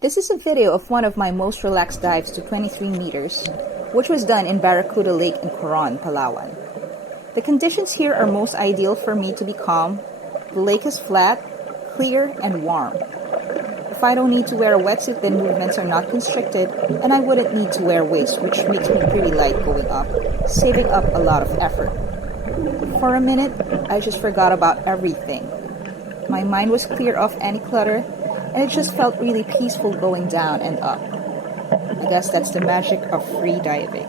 This is a video of one of my most relaxed dives to 23 meters, which was done in Barracuda Lake in Coron, Palawan. The conditions here are most ideal for me to be calm. The lake is flat, clear, and warm. If I don't need to wear a wetsuit, then movements are not constricted, and I wouldn't need to wear weights, which makes me pretty light going up, saving up a lot of effort. For a minute, I just forgot about everything. My mind was clear of any clutter, and it just felt really peaceful going down and up. I guess that's the magic of free diving.